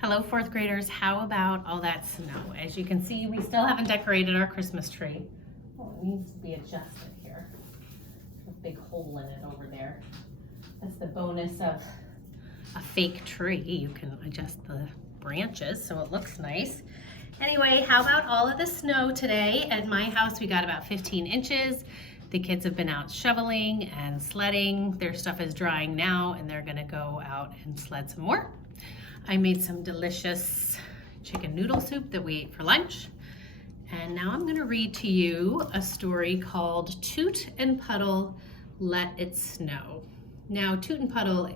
Hello, fourth graders. How about all that snow? As you can see, we still haven't decorated our Christmas tree. Oh, it needs to be adjusted here. A big hole in it over there. That's the bonus of a fake tree. You can adjust the branches so it looks nice. Anyway, how about all of the snow today? At my house, we got about 15 inches. The kids have been out shoveling and sledding. Their stuff is drying now, and they're gonna go out and sled some more. I made some delicious chicken noodle soup that we ate for lunch. And now I'm gonna read to you a story called Toot and Puddle, Let It Snow. Now, Toot and Puddle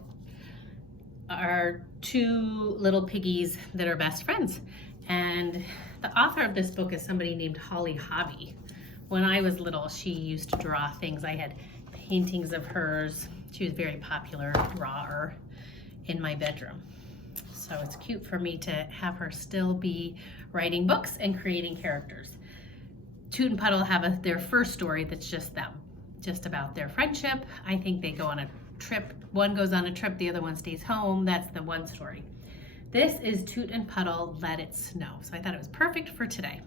are two little piggies that are best friends. And the author of this book is somebody named Hobbie. When I was little, she used to draw things. I had paintings of hers. She was a very popular drawer in my bedroom. So it's cute for me to have her still be writing books and creating characters. Toot and Puddle have their first story that's just them, just about their friendship. I think they go on a trip. One goes on a trip, the other one stays home. That's the one story. This is Toot and Puddle, Let It Snow. So I thought it was perfect for today.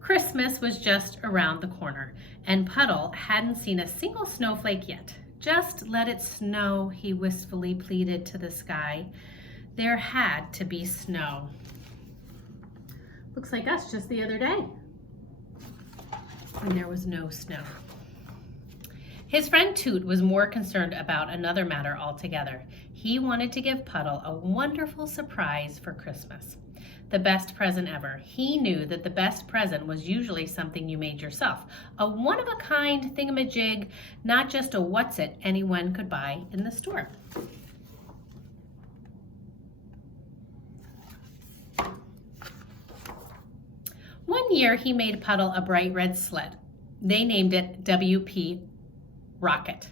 Christmas was just around the corner, and Puddle hadn't seen a single snowflake yet. Just let it snow, he wistfully pleaded to the sky. There had to be snow. Looks like us just the other day when there was no snow. His friend Toot was more concerned about another matter altogether. He wanted to give Puddle a wonderful surprise for Christmas. The best present ever. He knew that the best present was usually something you made yourself. A one-of-a-kind thingamajig, not just a what's-it anyone could buy in the store. One year, he made Puddle a bright red sled. They named it WP Rocket.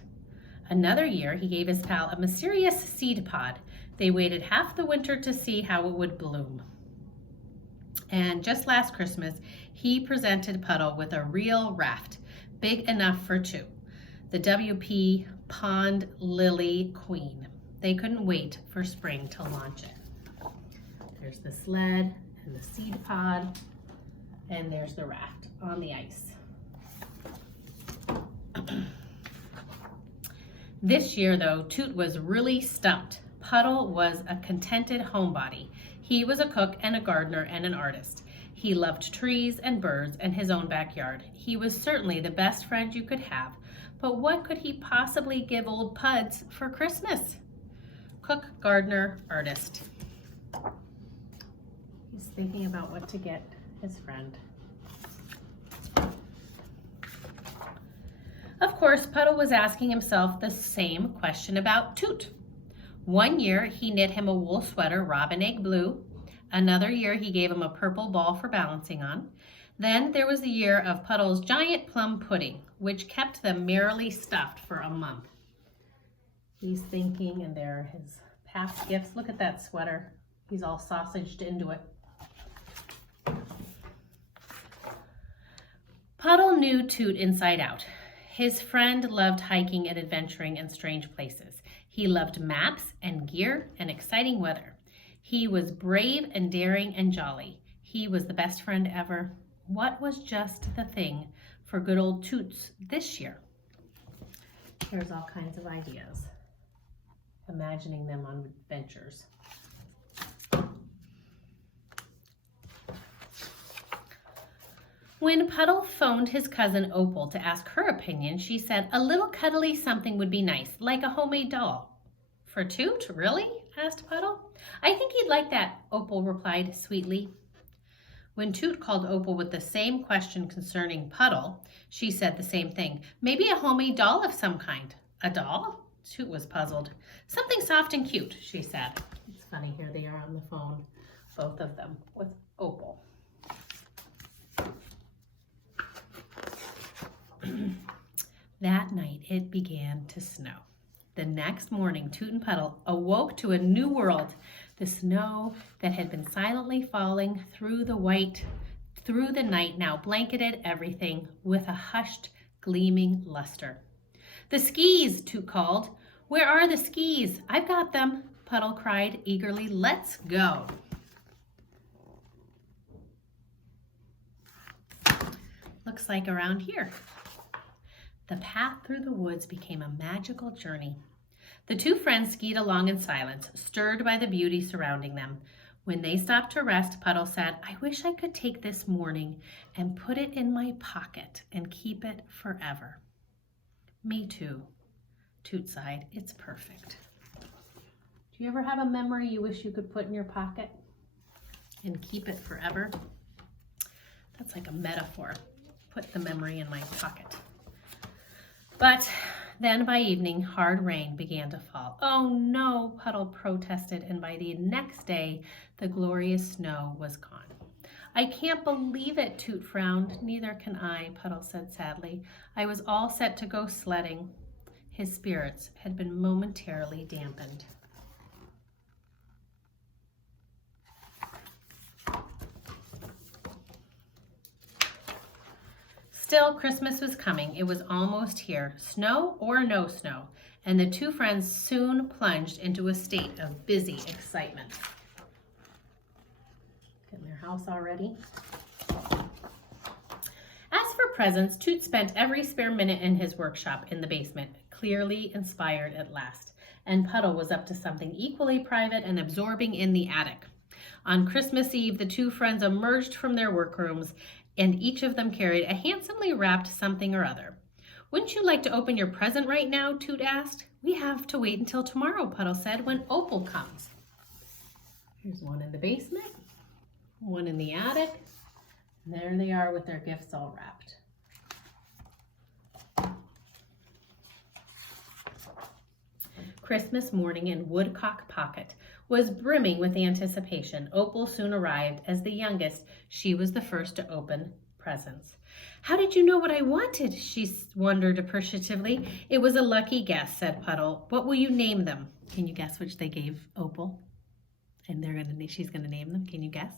Another year, he gave his pal a mysterious seed pod. They waited half the winter to see how it would bloom. And just last Christmas, he presented Puddle with a real raft, big enough for two. The WP Pond Lily Queen. They couldn't wait for spring to launch it. There's the sled and the seed pod. And there's the raft on the ice. This year, though, Toot was really stumped. Puddle was a contented homebody. He was a cook and a gardener and an artist. He loved trees and birds and his own backyard. He was certainly the best friend you could have. But what could he possibly give old Puds for Christmas? Cook, gardener, artist. He's thinking about what to get his friend. Of course, Puddle was asking himself the same question about Toot. One year, he knit him a wool sweater, robin egg blue. Another year, he gave him a purple ball for balancing on. Then there was the year of Puddle's giant plum pudding, which kept them merrily stuffed for a month. He's thinking, and there are his past gifts. Look at that sweater. He's all sausaged into it. Puddle knew Toot inside out. His friend loved hiking and adventuring in strange places. He loved maps and gear and exciting weather. He was brave and daring and jolly. He was the best friend ever. What was just the thing for good old Toots this year? There's all kinds of ideas. Imagining them on adventures. When Puddle phoned his cousin Opal to ask her opinion, she said a little cuddly something would be nice, like a homemade doll. For Toot, really? Asked Puddle. I think he'd like that, Opal replied sweetly. When Toot called Opal with the same question concerning Puddle, she said the same thing. Maybe a homemade doll of some kind. A doll? Toot was puzzled. Something soft and cute, she said. It's funny, here they are on the phone, both of them, with Opal. That night, it began to snow. The next morning, Toot and Puddle awoke to a new world. The snow that had been silently falling through the night now blanketed everything with a hushed, gleaming luster. The skis, Toot called. Where are the skis? I've got them, Puddle cried eagerly. Let's go. looks like around here. The path through the woods became a magical journey. The two friends skied along in silence, stirred by the beauty surrounding them. When they stopped to rest, Puddle said, "I wish I could take this morning and put it in my pocket and keep it forever." "Me too," Toot sighed. "It's perfect." Do you ever have a memory you wish you could put in your pocket and keep it forever? That's like a metaphor. Put the memory in my pocket. But then by evening, hard rain began to fall. "Oh no," Puddle protested, and by the next day, the glorious snow was gone. "I can't believe it," Toot frowned. "Neither can I," Puddle said sadly. "I was all set to go sledding." His spirits had been momentarily dampened. Still, Christmas was coming. It was almost here, snow or no snow, and the two friends soon plunged into a state of busy excitement. Getting their house all ready. As for presents, Toot spent every spare minute in his workshop in the basement, clearly inspired at last, and Puddle was up to something equally private and absorbing in the attic. On Christmas Eve, the two friends emerged from their workrooms, and each of them carried a handsomely wrapped something or other. "Wouldn't you like to open your present right now?" Toot asked. "We have to wait until tomorrow," Puddle said, "when Opal comes." Here's one in the basement, one in the attic. There they are with their gifts all wrapped. Christmas morning in Woodcock Pocket was brimming with anticipation. Opal soon arrived. As the youngest, she was the first to open presents. "How did you know what I wanted?" she wondered appreciatively. "It was a lucky guess," said Puddle. "What will you name them?" Can you guess which they gave Opal? And she's gonna name them. Can you guess?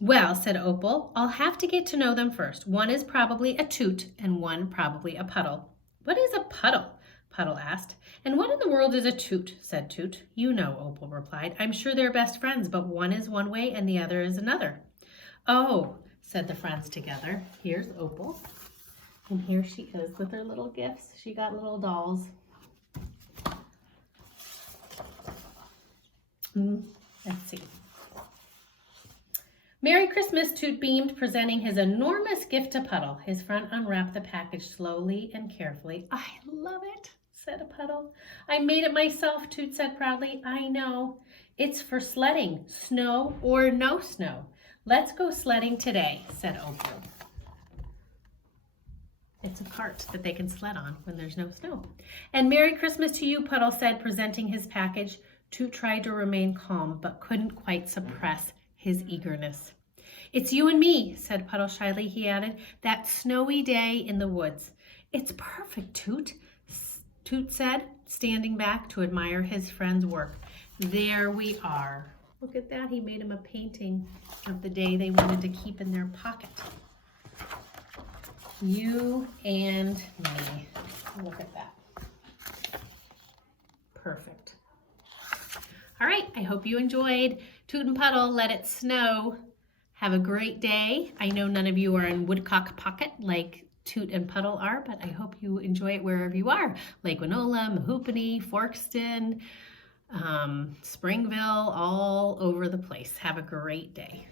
"Well," said Opal, "I'll have to get to know them first. One is probably a Toot and one probably a Puddle." "What is a puddle?" Puddle asked. "And what in the world is a Toot?" said Toot. "You know," Opal replied. "I'm sure they're best friends, but one is one way and the other is another." "Oh," said the friends together. Here's Opal. And here she is with her little gifts. She got little dolls. Let's see. "Merry Christmas," Toot beamed, presenting his enormous gift to Puddle. His friend unwrapped the package slowly and carefully. "I love it," said Puddle. "I made it myself," Toot said proudly. "I know. It's for sledding, snow or no snow. Let's go sledding today," said Opal. It's a cart that they can sled on when there's no snow. "And Merry Christmas to you," Puddle said, presenting his package. Toot tried to remain calm, but couldn't quite suppress his eagerness. "It's you and me," said Puddle shyly. He added, "that snowy day in the woods." "It's perfect, Toot," Toot said, standing back to admire his friend's work. "There we are." Look at that. He made him a painting of the day they wanted to keep in their pocket. You and me. Look at that. Perfect. All right, I hope you enjoyed Toot and Puddle, Let It Snow. Have a great day. I know none of you are in Woodcock Pocket like Toot and Puddle are, but I hope you enjoy it wherever you are. Lake Winola, Mahoopany, Forkston, Springville, all over the place. Have a great day.